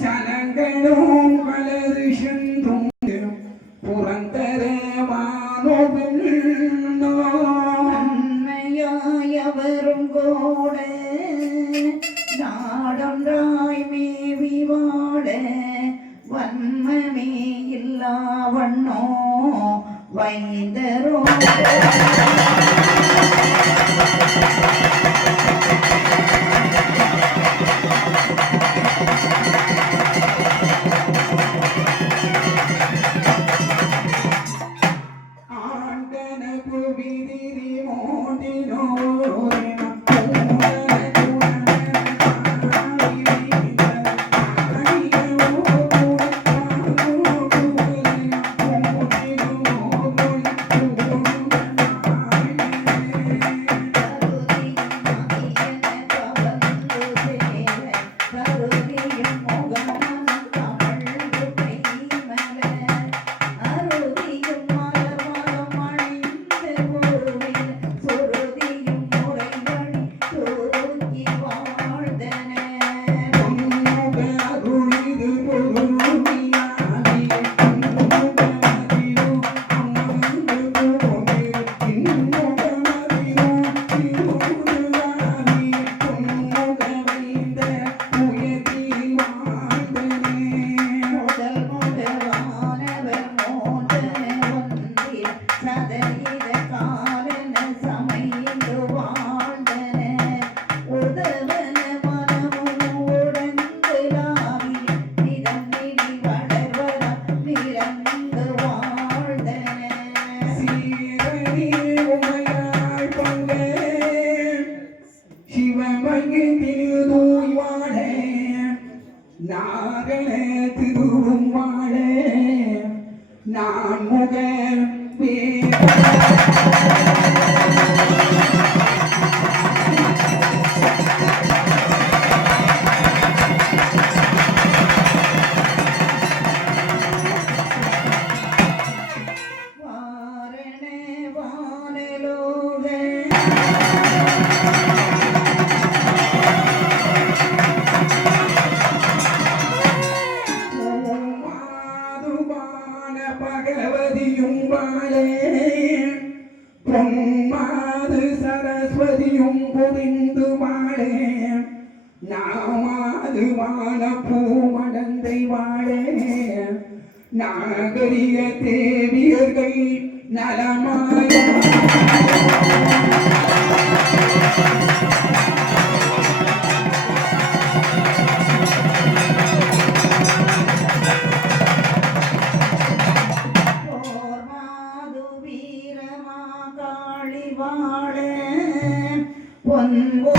ചലങ്ങളും പലരിഷൻ തോന്നിനും പുറന്തരെ വാനോവരും കൂടെ നാടൊണ്ടായി മേവി വാടെ വന്മമേ ഇല്ലാവണ്ണോ நாரண திருவும் வாழே நான் முக be. பகவதியும் வாழே பொன்மாது சரஸ்வதியும் புரிந்து வாழே நாமாது நாமாதுமான பூமடந்தை வாழே. நாகரிக தேவியர்கள் நலமாய் வாழ. பொன்போ